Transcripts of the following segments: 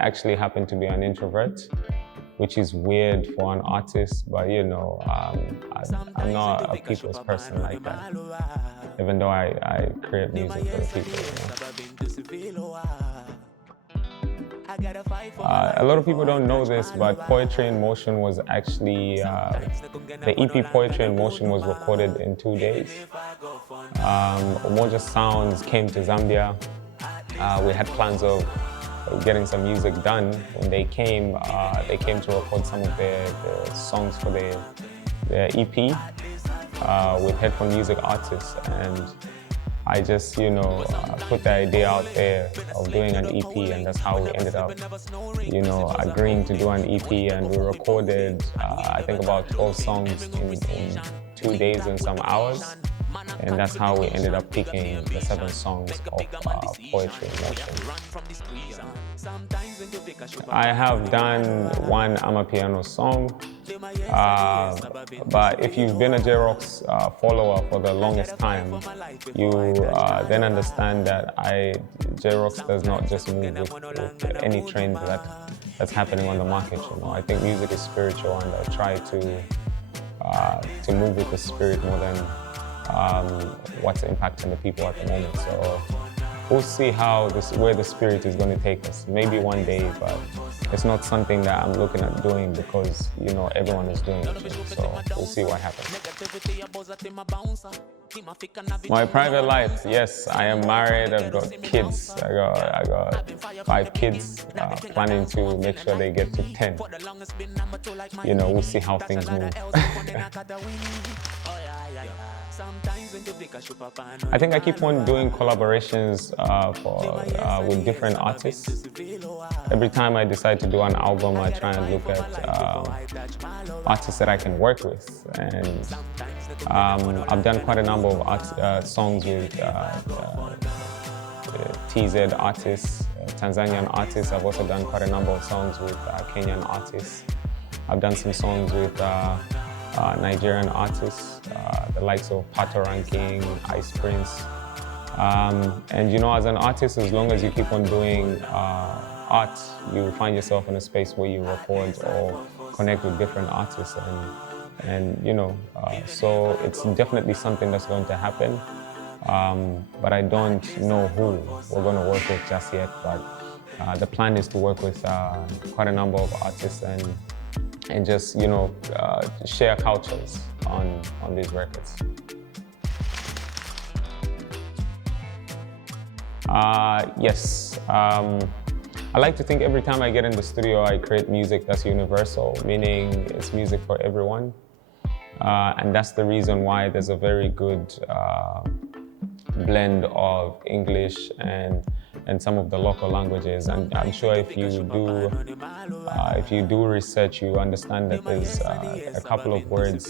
actually happen to be an introvert, which is weird for an artist, but you know, I'm not a people's person like that, even though I create music for the people, you know. A lot of people don't know this, but Poetry in Motion was actually, the EP Poetry in Motion was recorded in 2 days. Umoja Sounds came to Zambia. We had plans of getting some music done. When they came to record some of the songs for the EP with headphone music artists, and I just, you know, put the idea out there of doing an EP, and that's how we ended up, you know, agreeing to do an EP, and we recorded, I think about 12 songs in 2 days and some hours, and that's how we ended up picking the 7 songs of Poetry in Motion. I have done one Amapiano song, but if you've been a Jay Rox follower for the longest time, you then understand that Jay Rox does not just move with any trend that's happening on the market. You know, I think music is spiritual, and I try to move with the spirit more than what's impacting the people at the moment. So we'll see where the spirit is going to take us. Maybe one day, but it's not something that I'm looking at doing because, you know, everyone is doing it. So we'll see what happens. My private life, yes, I am married. I've got kids. I got 5 kids. Planning to make sure they get to 10. You know, we'll see how things move. I think I keep on doing collaborations with different artists. Every time I decide to do an album, I try and look at artists that I can work with. And I've done quite a number of songs with TZ artists, Tanzanian artists. I've also done quite a number of songs with Kenyan artists. I've done some songs with Nigerian artists, the likes of Pato Ranking, Ice Prince. And you know, as an artist, as long as you keep on doing art, you find yourself in a space where you record or connect with different artists. And you know, so it's definitely something that's going to happen. But I don't know who we're going to work with just yet. But the plan is to work with quite a number of artists and just, you know, share cultures on these records. Yes, I like to think every time I get in the studio, I create music that's universal, meaning it's music for everyone. And that's the reason why there's a very good blend of English and some of the local languages. And I'm sure if you do research, you understand that there's a couple of words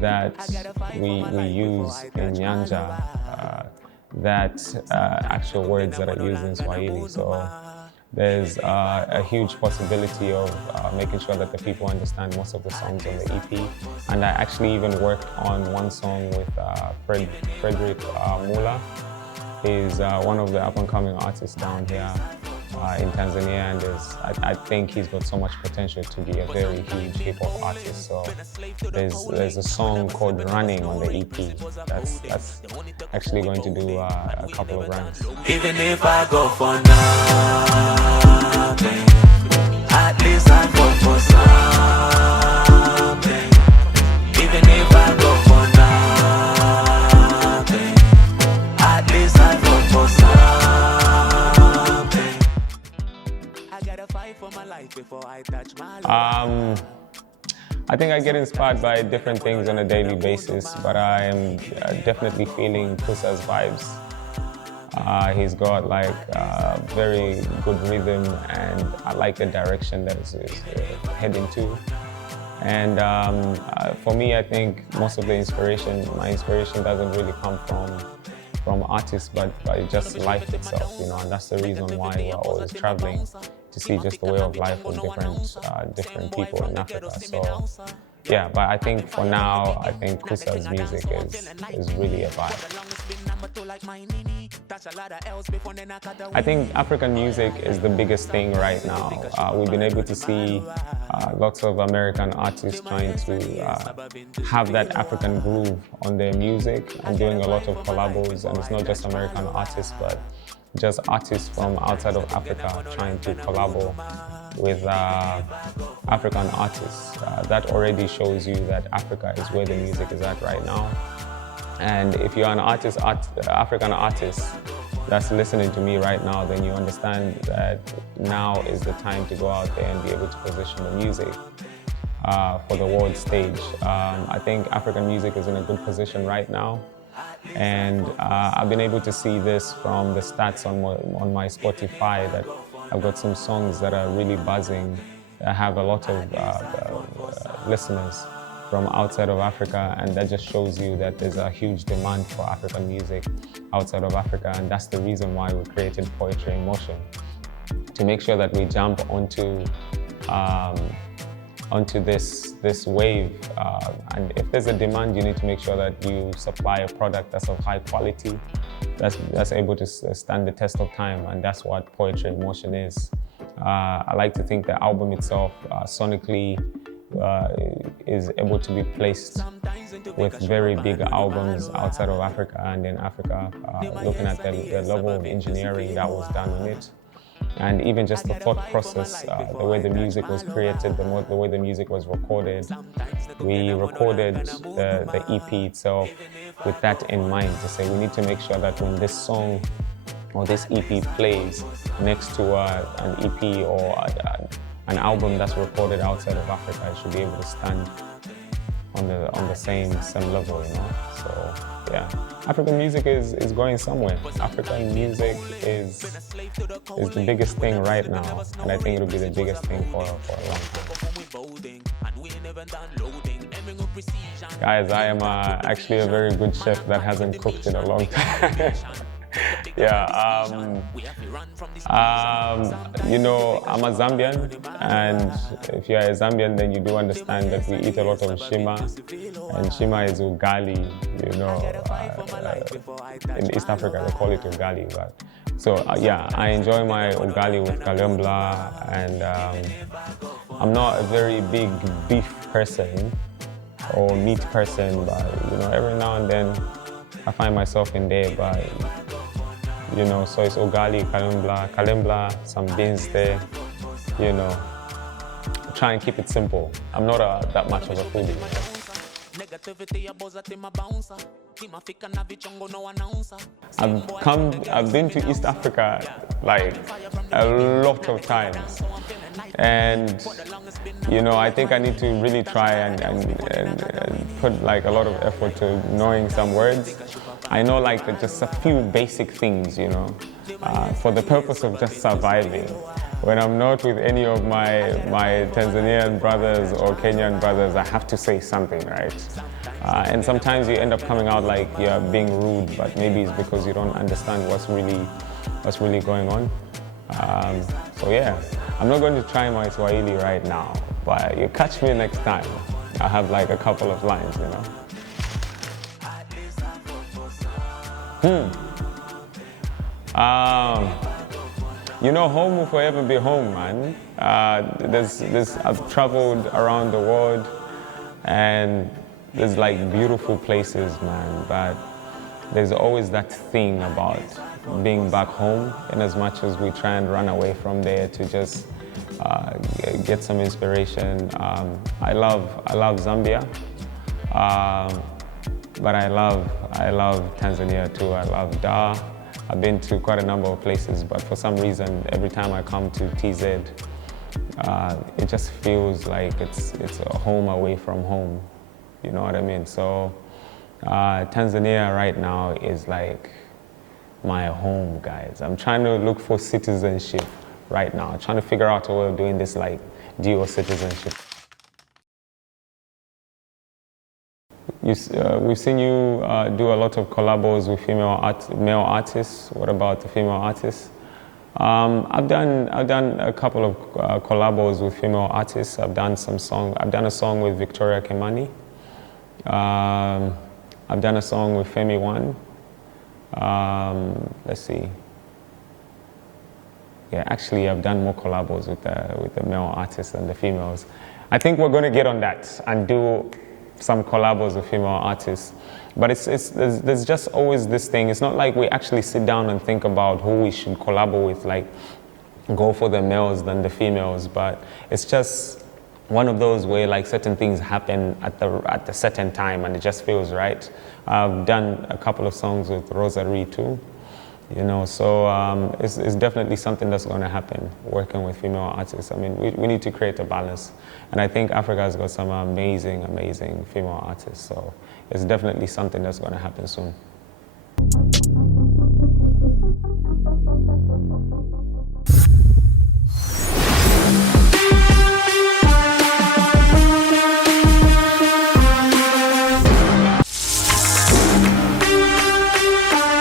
that we use in Nyanja, that actual words that are used in Swahili. So there's a huge possibility of making sure that the people understand most of the songs on the EP. And I actually even worked on one song with Frederick Mula. He's one of the up-and-coming artists down here in Tanzania, and I think he's got so much potential to be a very huge hip-hop artist. So there's a song called Running on the EP that's actually going to do a couple of runs. Even if I go for nothing, at least I go for something. Even if I go for nothing, at least I go for something. I gotta fight for my life before I touch my life. I think I get inspired by different things on a daily basis, but I am definitely feeling Kusa's vibes. He's got like very good rhythm, and I like the direction that he's heading to. And for me, I think most of my inspiration doesn't really come from artists, but just life itself, you know, and that's the reason why we're always traveling, to see just the way of life of different people in Africa. So yeah, but I think for now, I think Kusa's music is really a vibe. I think African music is the biggest thing right now. We've been able to see lots of American artists trying to have that African groove on their music and doing a lot of collabos. And it's not just American artists, but just artists from outside of Africa trying to collabo with African artists. That already shows you that Africa is where the music is at right now. And if you're an African artist that's listening to me right now, then you understand that now is the time to go out there and be able to position the music for the world stage. I think African music is in a good position right now. And I've been able to see this from the stats on my Spotify, that I've got some songs that are really buzzing, that have a lot of listeners from outside of Africa, and that just shows you that there's a huge demand for African music outside of Africa, and that's the reason why we created Poetry in Motion, to make sure that we jump onto this wave. And if there's a demand, you need to make sure that you supply a product that's of high quality, that's able to stand the test of time, and that's what Poetry in Motion is. I like to think the album itself, sonically, is able to be placed with very big albums outside of Africa and in Africa, looking at the level of engineering that was done on it. And even just the thought process, the way the music was created, the way the music was recorded. We recorded the EP itself with that in mind, to say we need to make sure that when this song or this EP plays next to an EP or an album that's recorded outside of Africa, it should be able to stand on the same level, you know. So yeah, African music is going somewhere. African music is the biggest thing right now, and I think it'll be the biggest thing for a long time. Guys, I am actually a very good chef that hasn't cooked in a long time. Yeah, you know, I'm a Zambian, and if you're a Zambian, then you do understand that we eat a lot of shima, and shima is ugali, you know. In East Africa, they call it ugali. But so yeah, I enjoy my ugali with kalembla, and I'm not a very big beef person or meat person, but you know, every now and then I find myself in there, but you know, so it's ugali, kalembla, some beans there, you know. Try and keep it simple. I'm not that much of a foodie. I've been to East Africa like a lot of times, and you know, I think I need to really try and put like a lot of effort to knowing some words. I know like just a few basic things, you know, for the purpose of just surviving. When I'm not with any of my Tanzanian brothers or Kenyan brothers, I have to say something, right? And sometimes you end up coming out like you're being rude, but maybe it's because you don't understand what's really going on. So yeah, I'm not going to try my Swahili right now, but you catch me next time. I have like a couple of lines, you know. You know, home will forever be home, man. I've traveled around the world, and there's like beautiful places, man, but there's always that thing about being back home, in as much as we try and run away from there to just get some inspiration. I love Zambia, but I love Tanzania too. I love Dar. I've been to quite a number of places, but for some reason, every time I come to TZ, it just feels like it's a home away from home. You know what I mean? So Tanzania right now is like my home, guys. I'm trying to look for citizenship right now. Trying to figure out a way of doing this like dual citizenship. We've seen you do a lot of collabos with male artists. What about the female artists? I've done a couple of collabos with female artists. I've done a song with Victoria Kimani. I've done a song with Femi One. Let's see. Yeah, actually, I've done more collabos with the male artists than the females. I think we're going to get on that and do some collabos with female artists. But there's just always this thing. It's not like we actually sit down and think about who we should collabo with, like go for the males than the females. But it's just one of those where like certain things happen at the certain time and it just feels right. I've done a couple of songs with Rosary too. So it's definitely something that's going to happen, working with female artists. I mean, we need to create a balance. And I think Africa has got some amazing, amazing female artists. So it's definitely something that's going to happen soon.